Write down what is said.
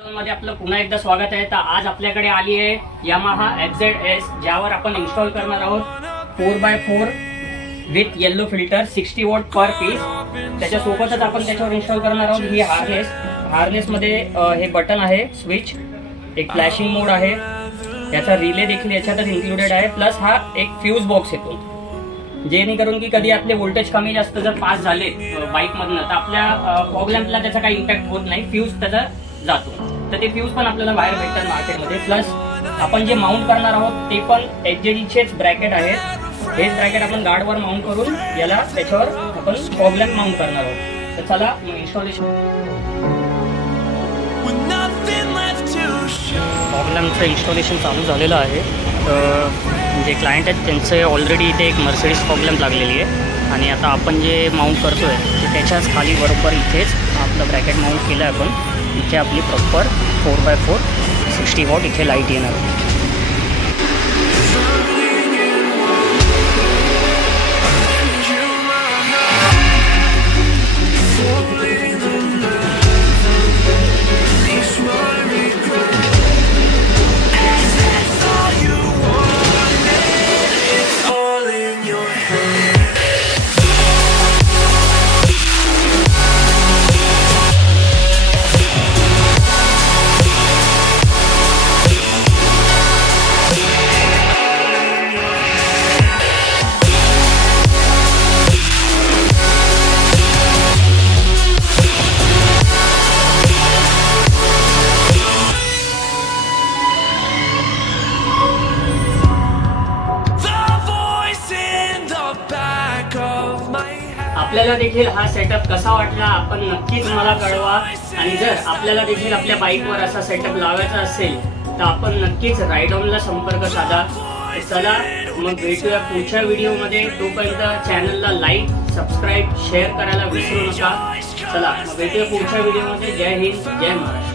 मध्ये आपलं पुन्हा एकदा स्वागत आहे। तर आज आपल्याकडे आली आहे यामाहा XZS, ज्यावर आपण इन्स्टॉल करणार आहोत 4x4 with yellow filter 60 watt per piece. त्याच्यासोबतच आपण त्याच्यावर इन्स्टॉल करणार आहोत ही हार्नेस मध्ये हे बटन आहे स्विच, एक फ्लॅशिंग मोड आहे, याचा रिले देखील याच्यातच इन्क्लुडेड आहे, प्लस हा एक फ्यूज बॉक्स येतो, जेणेकरून की कधी आपले व्होल्टेज कमी जास्त जर पास झाले बाईक मधनं तर आपल्या फॉग लॅम्पला त्याचा काही इम्पॅक्ट होत नाही, फ्यूज त्याचा जातो। तर ते फ्यूज पण आपल्याला बाहेर भेटतात मार्केटमध्ये। प्लस आपण जे माउंट करणार आहोत ते पण XZSचेच ब्रॅकेट आहेत, हेच ब्रॅकेट आपण गार्डवर माउंट करून याला त्याच्यावर आपण फॉग लॅम्प माउंट करणार आहोत। तर चला इन्स्टॉलेशन। फॉग लॅम्पचं इन्स्टॉलेशन चालू झालेलं आहे। जे क्लायंट आहेत त्यांचे ऑलरेडी इथे एक मर्सिडीज फॉग लॅम्प लागलेली आहे आणि आता आपण जे माउंट करतोय ते त्याच्याच खाली बरोबर इथेच आपलं ब्रॅकेट माउंट केलं आहे आपण। इथे आपली प्रॉपर 4x4 60 वॉट इथे लाईट येणार आहे। आपल्याला देखील हा सेटअप कसा वाटला आपण नक्कीच मला कळवा, आणि जर आपल्याला देखील आपल्या बाईकवर असा सेटअप लावायचा असेल तर आपण नक्कीच राईडऑनला संपर्क साधा। चला मग भेटूया पुढच्या व्हिडिओमध्ये, तोपर्यंत चॅनलला लाईक सबस्क्राईब शेअर करायला विसरू नका। चला मग भेटूया पुढच्या व्हिडिओमध्ये। जय हिंद, जय महाराष्ट्र।